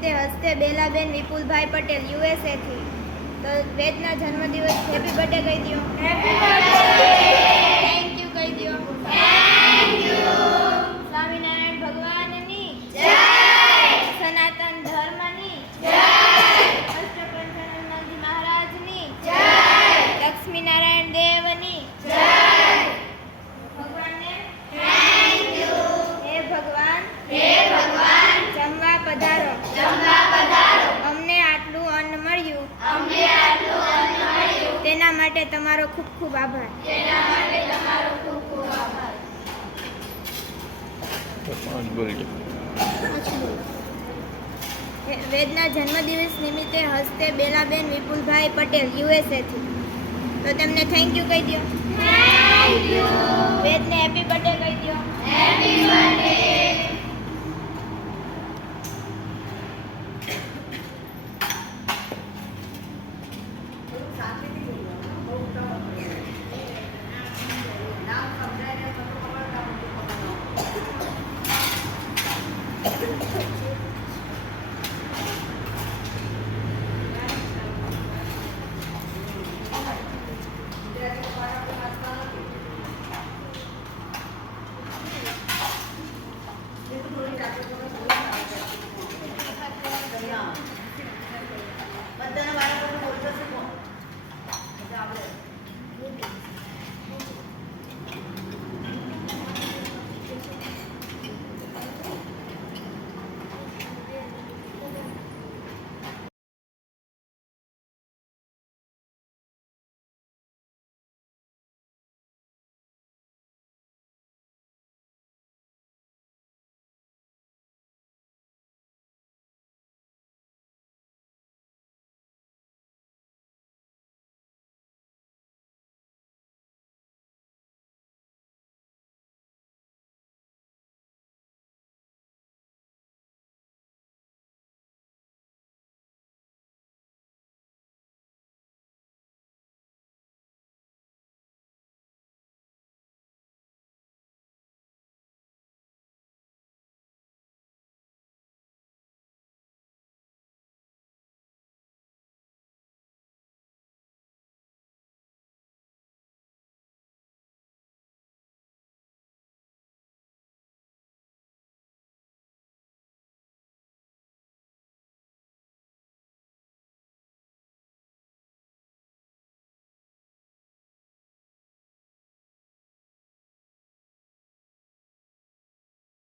નિમિત્તે હસ્તે બેલાબેન વિપુલભાઈ પટેલ યુએસએથી તો વેદના જન્મદિવસ હેપી બર્થડે કહી દો થેન્ક યુ કહી દો સ્વામિનારાયણ ભગવાનની સનાતન ધર્મની અષ્ટપંચાનંદજી મહારાજની લક્ષ્મીનારાયણ માટે તમારો ખૂબ ખૂબ આભાર. વેદના જન્મદિવસ નિમિત્તે હસ્તે બેલાબેન વિપુલભાઈ પટેલ યુએસએ થી તો તેમને થેન્ક યુ કહી દો વેદને હેપી બર્થડે